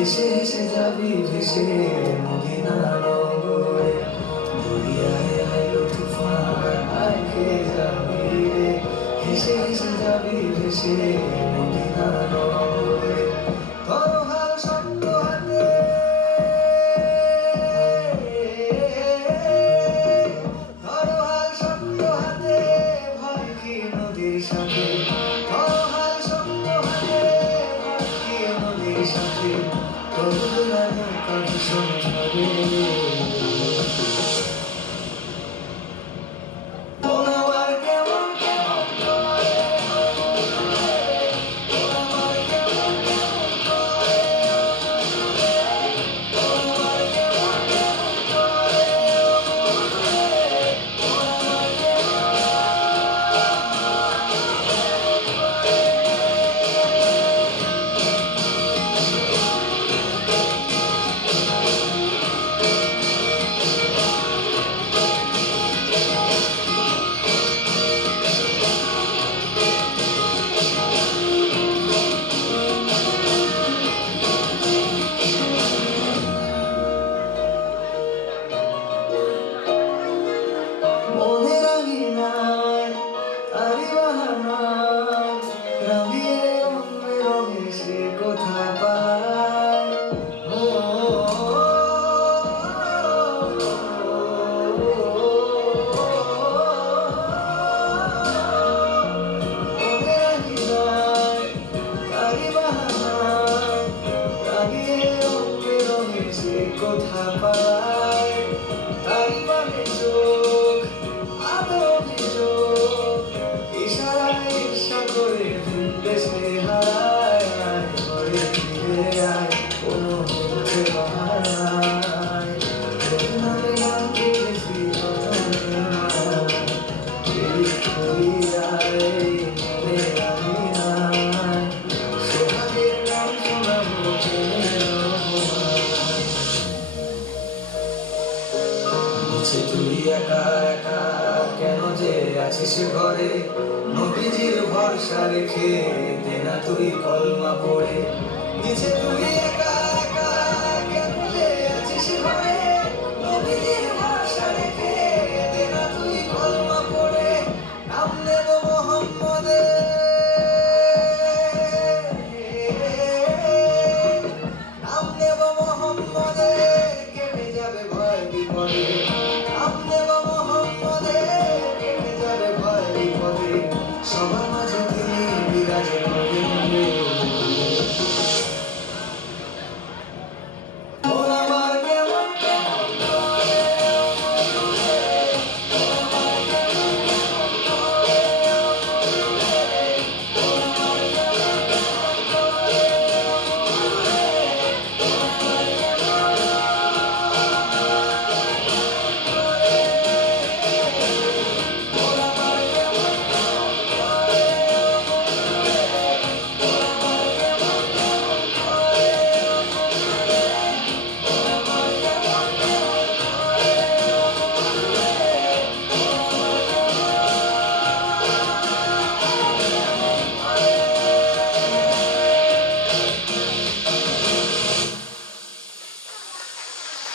হেসে হেসে যাবি ভেসে মদিনা নগরে, দরিয়ায় আইলো তুফান আয় খেয়ে যাবি রে, হেসে হেসে যাবি ভেসে মদিনা নগরে। তরহাল শক্ত হাতে, তরহাল শক্ত হাতে ভয় কি নদীর সাথে, তরহাল শক্ত হাতে ভয় কি নদীর সাথে, তরুণানো কাঁধে সঞ্চারে। মন আমার কেমন কেমন করে, মন আমার কেমন কেমন করে, মন আমার কেমন কেমন করে, মন আমার মনের আঙিনায় তারি বাহানায় রাঙিয়ে অন্য রঙে সে কোথা পায়। ও মনের আঙিনায় তারি বাহানায় রাঙিয়ে অন্য রঙে সে কোথা পায়। তারি বাহে চোখ আদর অভিযোগ, ইশারায় ঈর্ষা করে ফেললে সে হারায়। আয় ঘরে ফিরে আয় কোনো মুখে বাহানায়, তোর নামে গান গেয়েছি রতনের মালায়। দেরি করিয়ায় মনে আঙিনায় সোহাগের গান শোনাবো প্রেমের অপমায়। নিচে তুই একা একা কেন যে আছিস ঘরে, নবীজির ভরসা রেখে দে না তুই কলমা পড়ে। নিচে তুই একা